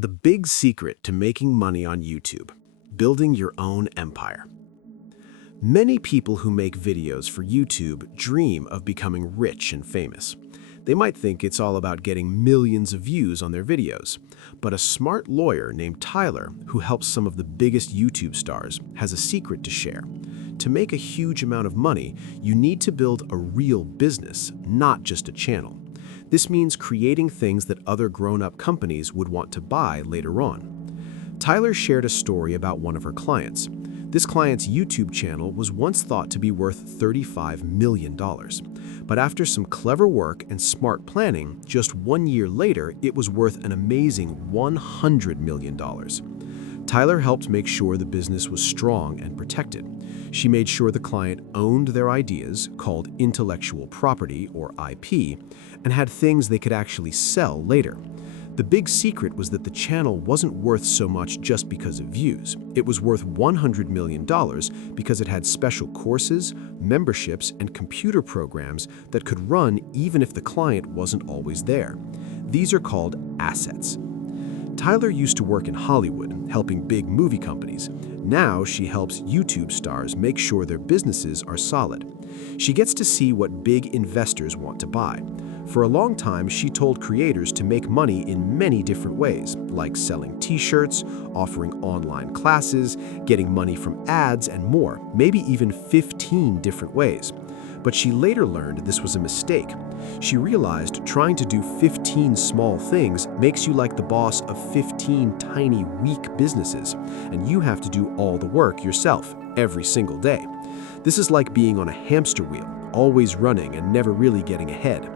The big secret to making money on YouTube: building your own empire. Many people who make videos for YouTube dream of becoming rich and famous. They might think it's all about getting millions of views on their videos. But a smart lawyer named Tyler, who helps some of the biggest YouTube stars, has a secret to share. To make a huge amount of money, you need to build a real business, not just a channel. This means creating things that other grown-up companies would want to buy later on. Tyler shared a story about one of her clients. This client's YouTube channel was once thought to be worth $35 million. But after some clever work and smart planning, just 1 year later, it was worth an amazing $100 million. Tyler helped make sure the business was strong and protected. She made sure the client owned their ideas, called intellectual property or IP, and had things they could actually sell later. The big secret was that the channel wasn't worth so much just because of views. It was worth $100 million because it had special courses, memberships, and computer programs that could run even if the client wasn't always there. These are called assets. Tyler used to work in Hollywood, helping big movie companies. Now she helps YouTube stars make sure their businesses are solid. She gets to see what big investors want to buy. For a long time, she told creators to make money in many different ways, like selling t-shirts, offering online classes, getting money from ads, and more, maybe even 15 different ways. But she later learned this was a mistake. She realized trying to do 15 small things makes you like the boss of 15 tiny, weak businesses, and you have to do all the work yourself, every single day. This is like being on a hamster wheel, always running and never really getting ahead.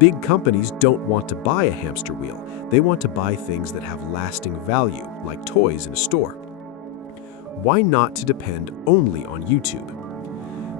Big companies don't want to buy a hamster wheel. They want to buy things that have lasting value, like toys in a store. Why not to depend only on YouTube?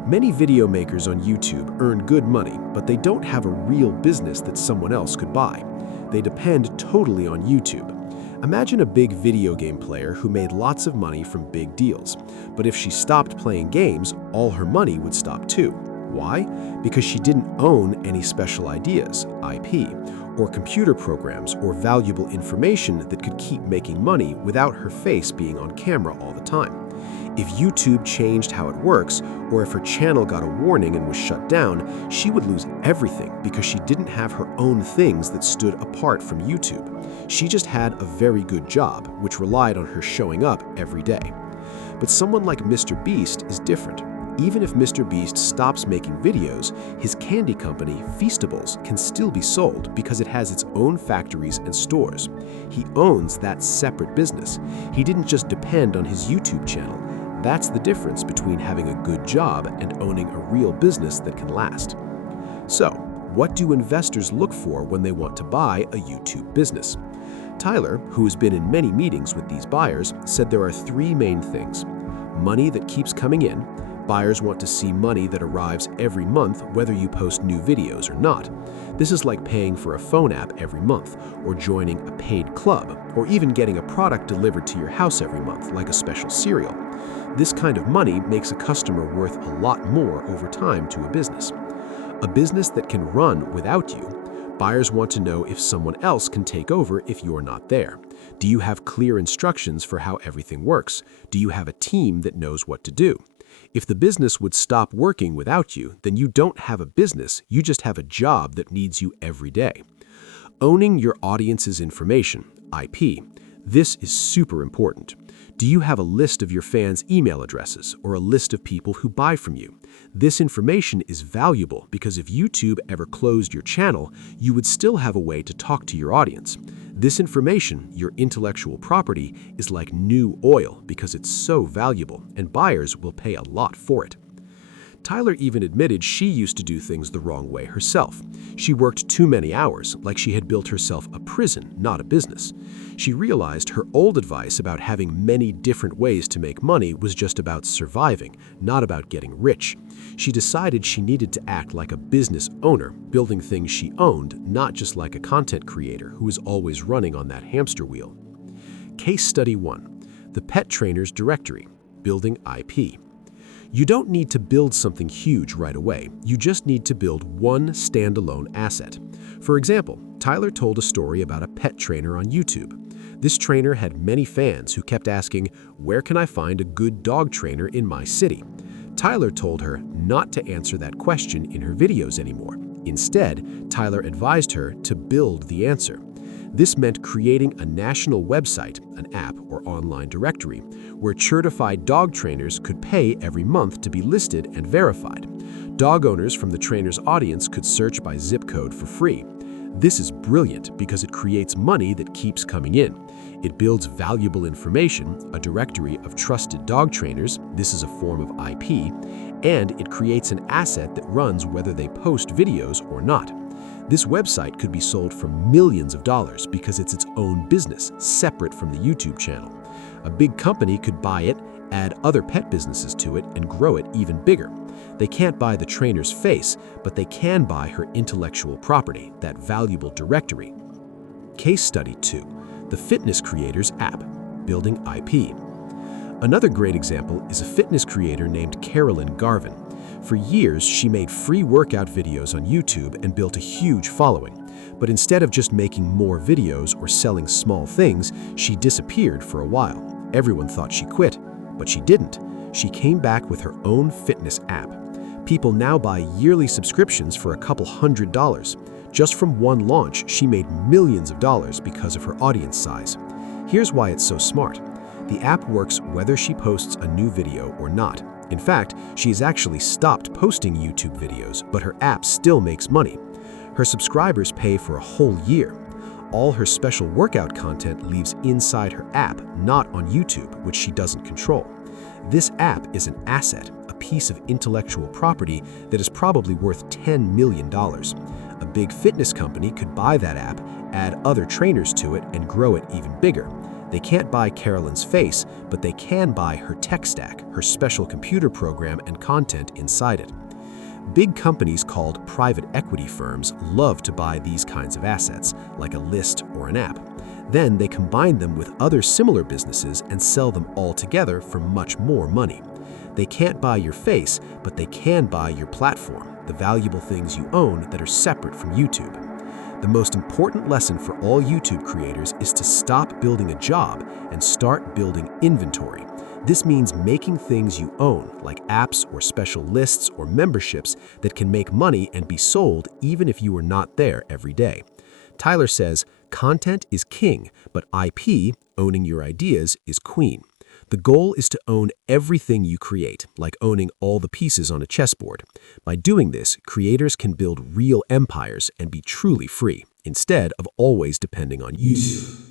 Many video makers on YouTube earn good money, but they don't have a real business that someone else could buy. They depend totally on YouTube. Imagine a big video game player who made lots of money from big deals. But if she stopped playing games, all her money would stop too. Why? Because she didn't own any special ideas, IP, or computer programs or valuable information that could keep making money without her face being on camera all the time. If YouTube changed how it works, or if her channel got a warning and was shut down, she would lose everything because she didn't have her own things that stood apart from YouTube. She just had a very good job, which relied on her showing up every day. But someone like Mr. Beast is different. Even if Mr. Beast stops making videos, his candy company, Feastables, can still be sold because it has its own factories and stores. He owns that separate business. He didn't just depend on his YouTube channel. That's the difference between having a good job and owning a real business that can last. So, what do investors look for when they want to buy a YouTube business? Tyler, who has been in many meetings with these buyers, said there are three main things: money that keeps coming in. Buyers want to see money that arrives every month, whether you post new videos or not. This is like paying for a phone app every month, or joining a paid club, or even getting a product delivered to your house every month, like a special cereal. This kind of money makes a customer worth a lot more over time to a business. A business that can run without you. Buyers want to know if someone else can take over if you're not there. Do you have clear instructions for how everything works? Do you have a team that knows what to do? If the business would stop working without you, then you don't have a business, you just have a job that needs you every day. Owning your audience's information, IP. This is super important. Do you have a list of your fans' email addresses or a list of people who buy from you? This information is valuable because if YouTube ever closed your channel, you would still have a way to talk to your audience. This information, your intellectual property, is like new oil because it's so valuable, and buyers will pay a lot for it. Tyler even admitted she used to do things the wrong way herself. She worked too many hours, like she had built herself a prison, not a business. She realized her old advice about having many different ways to make money was just about surviving, not about getting rich. She decided she needed to act like a business owner, building things she owned, not just like a content creator who was always running on that hamster wheel. Case Study 1. The Pet Trainer's Directory. Building IP. You don't need to build something huge right away. You just need to build one standalone asset. For example, Tyler told a story about a pet trainer on YouTube. This trainer had many fans who kept asking, "Where can I find a good dog trainer in my city?" Tyler told her not to answer that question in her videos anymore. Instead, Tyler advised her to build the answer. This meant creating a national website, an app or online directory, where certified dog trainers could pay every month to be listed and verified. Dog owners from the trainer's audience could search by zip code for free. This is brilliant because it creates money that keeps coming in. It builds valuable information, a directory of trusted dog trainers, this is a form of IP, and it creates an asset that runs whether they post videos or not. This website could be sold for millions of dollars because it's its own business, separate from the YouTube channel. A big company could buy it, add other pet businesses to it, and grow it even bigger. They can't buy the trainer's face, but they can buy her intellectual property, that valuable directory. Case Study 2. The Fitness Creator's App, Building IP. Another great example is a fitness creator named Carolyn Garvin. For years, she made free workout videos on YouTube and built a huge following. But instead of just making more videos or selling small things, she disappeared for a while. Everyone thought she quit, but she didn't. She came back with her own fitness app. People now buy yearly subscriptions for a couple $100s. Just from one launch, she made millions of dollars because of her audience size. Here's why it's so smart. The app works whether she posts a new video or not. In fact, she has actually stopped posting YouTube videos, but her app still makes money. Her subscribers pay for a whole year. All her special workout content lives inside her app, not on YouTube, which she doesn't control. This app is an asset, a piece of intellectual property that is probably worth $10 million. A big fitness company could buy that app, add other trainers to it, and grow it even bigger. They can't buy Carolyn's face, but they can buy her tech stack, her special computer program and content inside it. Big companies called private equity firms love to buy these kinds of assets, like a list or an app. Then they combine them with other similar businesses and sell them all together for much more money. They can't buy your face, but they can buy your platform, the valuable things you own that are separate from YouTube. The most important lesson for all YouTube creators is to stop building a job and start building inventory. This means making things you own, like apps or special lists or memberships that can make money and be sold even if you are not there every day. Tyler says, content is king, but IP, owning your ideas, is queen. The goal is to own everything you create, like owning all the pieces on a chessboard. By doing this, creators can build real empires and be truly free, instead of always depending on YouTube.